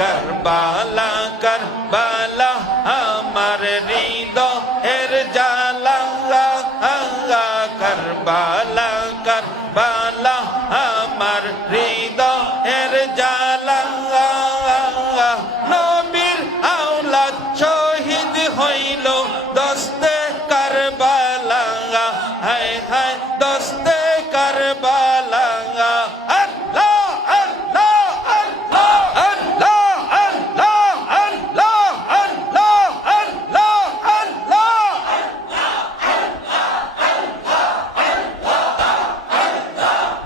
কারবালা কারবালা আমার হৃদয়ের জ্বালা কারবালা কারবালা আমার হৃদয়ের জ্বালা নবীর আওলাদ শহীদ হইল দস্তে কারবালা হায় হায় দস্তে কারবালা আল্লাহ আল্লাহ আল্লাহ আল্লাহ আল্লাহ আল্লাহ আল্লাহ আল্লাহ আল্লাহ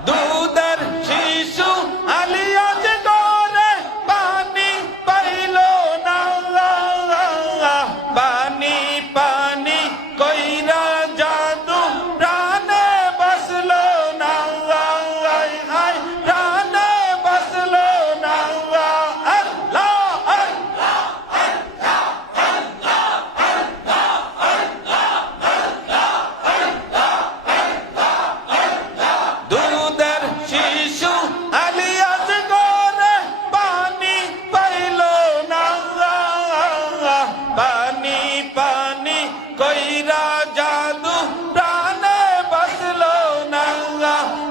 দুধের শিশু আলিয়াজ করে পানি পাইল না পানি পানি কইরা জাদু প্রাণে বসলো না হায় প্রাণে বসলো না আল্লাহ দুধের শিশু আলিয়াজ করে পানি পাইল না পানি পানি কইরা জাদু প্রাণে বসলো না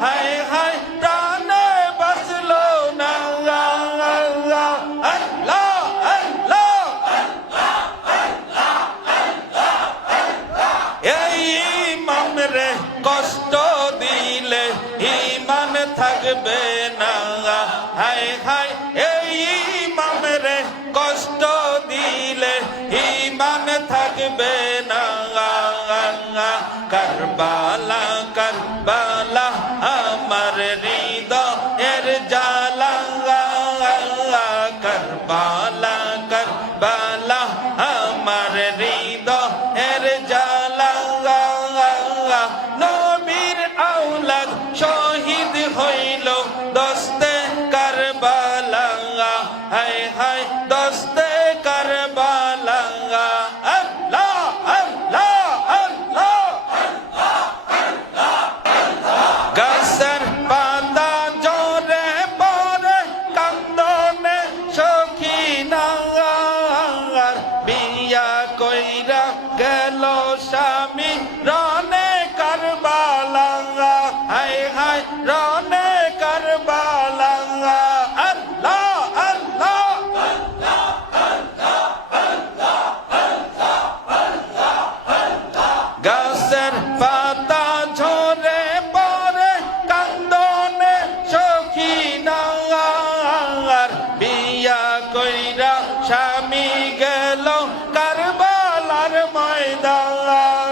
হায় হায় প্রাণে বসলো না আল্লাহ আল্লাহ এই ইমাম রে কষ্ট দিলে ইমান থাকবে না হায় হায় এই ইমাম রে কষ্ট দিলে ইমান থাকবে না কারবালা কারবালা আমার হৃদয়ের জ্বালা কারবালা কারবালা আমার হৃদয়ের জ্বালা নবীর আওলাদ শহীদ হইল দস্তে কারবালা হায় হায় দস্তে কারবালা আল্লাহ আল্লাহ আল্লাহ গাছের পাতা জোরে পরে কান্দনে সখিনা বিয়া কইরা গেল স্বামী রনে কারবালা হায় হায় রনে কারবালা আল্লাহ আল্লাহ গাছের পাতা ঝরে পরে কান্দনে সখিনা বিয়া কইরা স্বামী গেল কারবালার ময়দান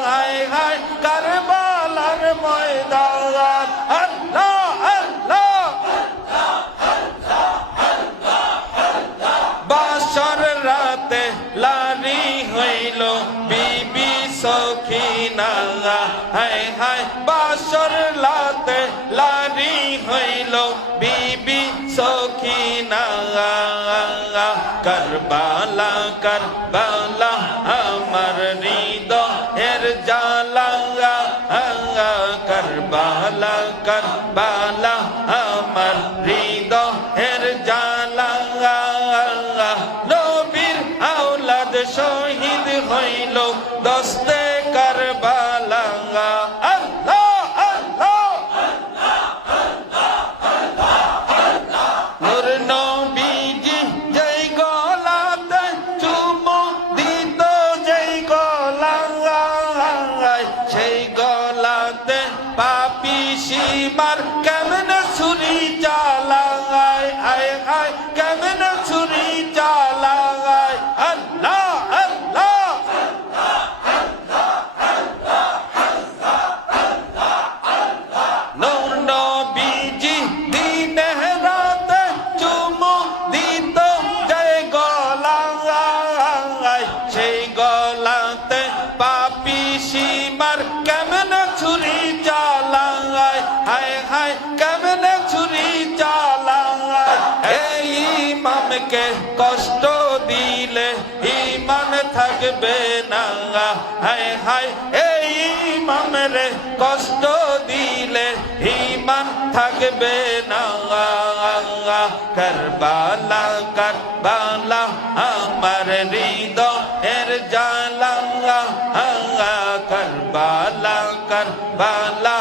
হায় হায় কারবালার ময়দান আল্লাহ আল্লাহ বাসর রাতে লারি হইল বিবি সখিনা হায় হায় বাসর রাতে লারি হইল বিবি সখিনা কারবালা কারবালা আমার হৃদয়ের জ্বালা কারবালা কারবালা আমার হৃদয়ের জ্বালা নবীর আওলাদ শহীদ হইল দস্তে কারবালা আল্লাহ আল্লাহ নূর নবীজি যেই গলাতে চুমু দিত যেই গলায় সেই গলাতে পাপি সীমার কেমনে ছুরি চালায় আয় আয় কেমনে ছুরি চালায় আল্লাহ আল্লাহ নূর নবীজি দিনে রাতে চুমু দিত যেই গলায় সেই গলাতে পাপি সীমার কেমনে ছুরি চালায় হায় হায় কেমনে ছুরি চালায় এই ইমামকে কষ্ট দিলে ইমান থাকবে না হায় হায় এই ইমাম রে কষ্ট দিলে ইমান থাকবে না কারবালা কারবালা আমার হৃদয়ের জ্বালা কারবালা কারবালা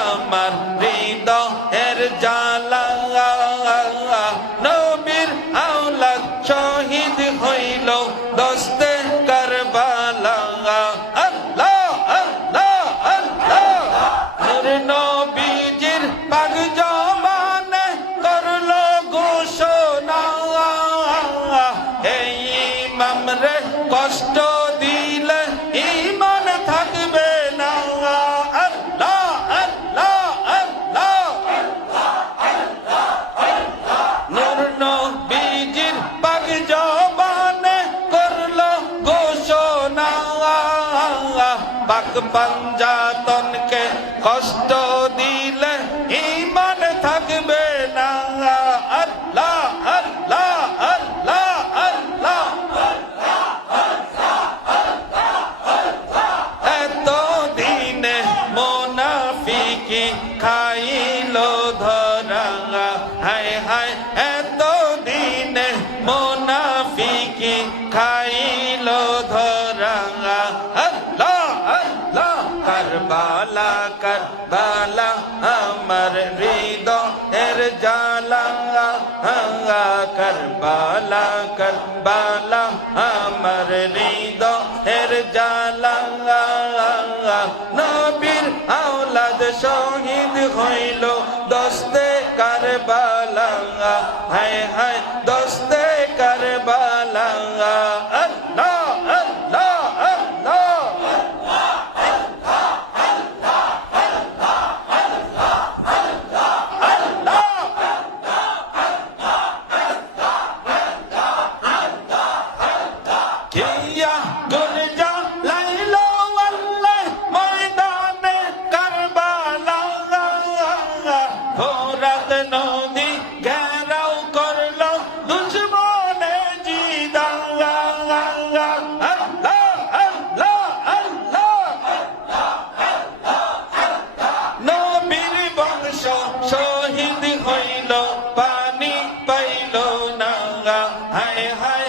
আমার হৃদয়ের জ্বালা নবীর আওলাদ শহীদ হইল দস্তে কারবালা আল্লাহ আল্লাহ আল্লাহ নূর নবীজির পাক জবানে করলো ঘোষণা এই ইমাম রে কষ্ট দিলে ঈমান থাকবে না আল্লাহ আল্লাহ আল্লাহ নূর নবীজির পাক জবানে করলো ঘোষণা পাক পাঞ্জাতনকে কষ্ট দিলে ঈমান থাকবে না আল্লাহ আল্লাহ আল্লাহ আল্লাহ এত দিনে মুনাফিকি খাইলো ধরা হায় হায় এত দিনে মুনাফিকি খাইলো ধরা আল্লাহ আল্লাহ কারবালা কারবালা আমার হৃদয়ের জ্বালা কারবালা কারবালা আমার হৃদয়ের জ্বালা নবীর আওলাদ শহীদ হইল দস্তে কারবালা হায় হায় দস্তে কারবালা আল্লাহ আল্লাহ আল্লাহ কিয়া গুলজা লাইলো আল্লাহ ময়দানে কারবালা ফোরাত নদী ঘেরাও করলো দুশমনে জিদা আল্লাহ আল্লাহ আল্লাহ নবীর বংশ শহীদ হইল পানি পাইল না হায় হায়